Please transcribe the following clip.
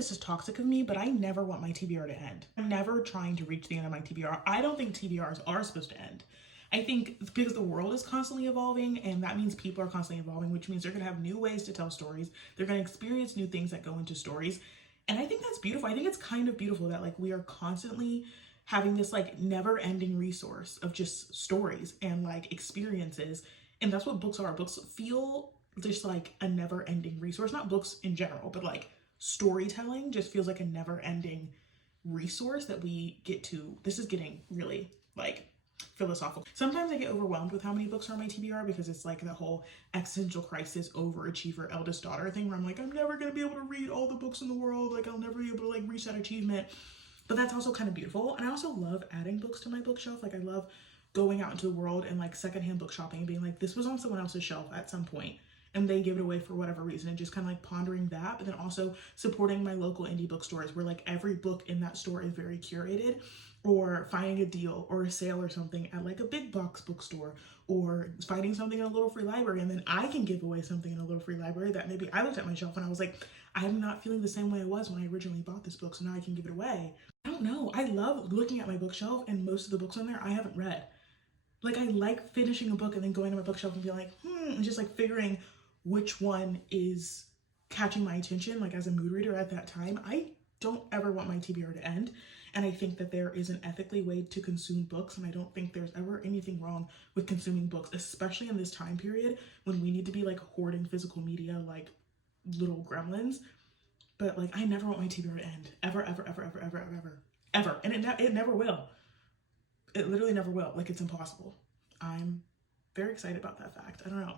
this is toxic of me, but I never want my TBR to end. I'm never trying to reach the end of my TBR. I don't think TBRs are supposed to end. I think because the world is constantly evolving, and that means people are constantly evolving, which means they're going to have new ways to tell stories. They're going to experience new things that go into stories. And I think that's beautiful. I think it's kind of beautiful that like we are constantly having this like never ending resource of just stories and like experiences. And that's what books are. Books feel just like a never ending resource, not books in general, but like storytelling just feels like a never ending resource that we get to. This is getting really like philosophical. Sometimes I get overwhelmed with how many books are on my TBR because it's like the whole existential crisis overachiever eldest daughter thing where I'm like, I'm never gonna be able to read all the books in the world. Like I'll never be able to like reach that achievement. But that's also kind of beautiful. And I also love adding books to my bookshelf. Like I love going out into the world and like secondhand book shopping and being like, this was on someone else's shelf at some point and they give it away for whatever reason, and just kind of like pondering that, but then also supporting my local indie bookstores where like every book in that store is very curated, or finding a deal or a sale or something at like a big box bookstore, or finding something in a little free library, and then I can give away something in a little free library that maybe I looked at my shelf and I was like, I'm not feeling the same way I was when I originally bought this book, so now I can give it away. I don't know. I love looking at my bookshelf and most of the books on there I haven't read. Like I like finishing a book and then going to my bookshelf and being like, and just like figuring which one is catching my attention, like as a mood reader at that time. I don't ever want my TBR to end. And I think that there is an ethically way to consume books. And I don't think there's ever anything wrong with consuming books, especially in this time period when we need to be like hoarding physical media like little gremlins. But like, I never want my TBR to end. Ever, ever, ever, ever, ever, ever, ever. Ever. And it never will. It literally never will. Like, it's impossible. I'm very excited about that fact. I don't know.